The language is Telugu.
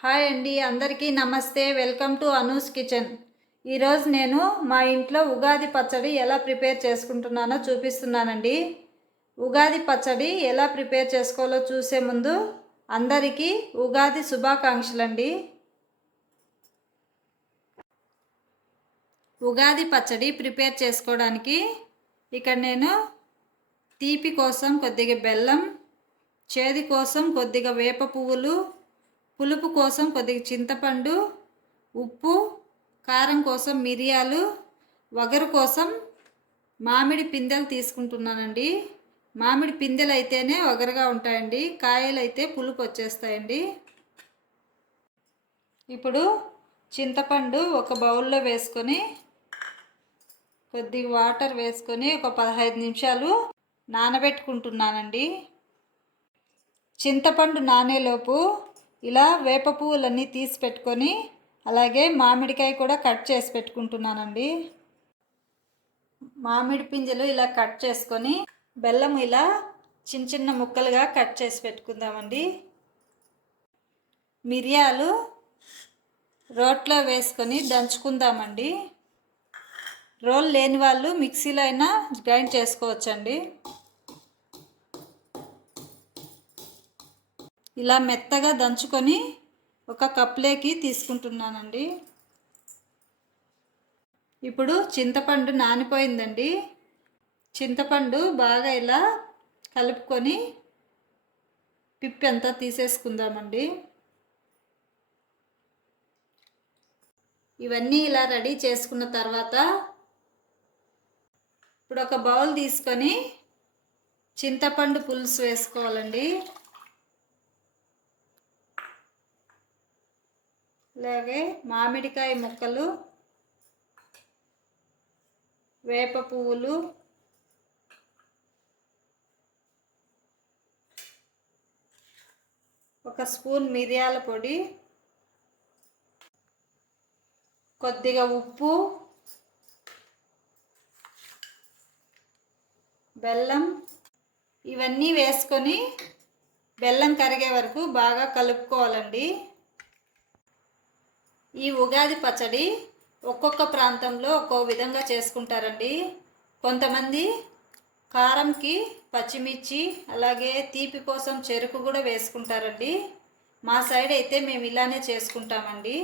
హాయ్ అండి, అందరికీ నమస్తే. Welcome to Anu's kitchen. ఈరోజు నేను మా ఇంట్లో ఉగాది పచ్చడి ఎలా ప్రిపేర్ చేసుకుంటున్నానో చూపిస్తున్నానండి. ఉగాది పచ్చడి ఎలా ప్రిపేర్ చేసుకోవాలో చూసే ముందు అందరికీ ఉగాది శుభాకాంక్షలండి. ఉగాది పచ్చడి ప్రిపేర్ చేసుకోవడానికి ఇక్కడ నేను తీపి కోసం కొద్దిగా బెల్లం, చేదు కోసం కొద్దిగా వేప పువ్వులు, పులుపు కోసం కొద్దిగా చింతపండు, ఉప్పు, కారం కోసం మిరియాలు, వగరు కోసం మామిడి పిందెలు తీసుకుంటున్నానండి. మామిడి పిందెలు అయితేనే వగరుగా ఉంటాయండి, కాయలు అయితే పులుపు వచ్చేస్తాయండి. ఇప్పుడు చింతపండు ఒక బౌల్లో వేసుకొని కొద్దిగా వాటర్ వేసుకొని ఒక 15 నిమిషాలు నానబెట్టుకుంటున్నానండి. చింతపండు నానేలోపు ఇలా వేప పువ్వులన్నీ తీసి పెట్టుకొని అలాగే మామిడికాయ కూడా కట్ చేసి పెట్టుకుంటున్నానండి. మామిడి పింజలు ఇలా కట్ చేసుకొని బెల్లం ఇలా చిన్న చిన్న ముక్కలుగా కట్ చేసి పెట్టుకుందామండి. మిరియాలు రోట్లో వేసుకొని దంచుకుందామండి. రోల్ లేని వాళ్ళు మిక్సీలో అయినా గ్రైండ్ చేసుకోవచ్చండి. ఇలా మెత్తగా దంచుకొని ఒక కప్లోకి తీసుకుంటున్నానండి. ఇప్పుడు చింతపండు నానిపోయిందండి. చింతపండు బాగా ఇలా కలుపుకొని పిప్పి అంతా తీసేసుకుందామండి. ఇవన్నీ ఇలా రెడీ చేసుకున్న తర్వాత ఇప్పుడు ఒక బౌల్ తీసుకొని చింతపండు పులుసు వేసుకోవాలండి. అలాగే మామిడికాయ ముక్కలు, వేప పువ్వులు, ఒక స్పూన్ మిరియాల పొడి, కొద్దిగా ఉప్పు, బెల్లం ఇవన్నీ వేసుకొని బెల్లం కరిగే వరకు బాగా కలుపుకోవాలండి. ఈ ఉగాది పచ్చడి ఒక్కొక్క ప్రాంతంలో ఒక్కో విధంగా చేసుకుంటారండి. కొంతమంది కారంకి పచ్చిమిర్చి అలాగే తీపి కోసం చెరుకు కూడా వేసుకుంటారండి. మా సైడ్ అయితే మేము ఇలానే చేసుకుంటామండి.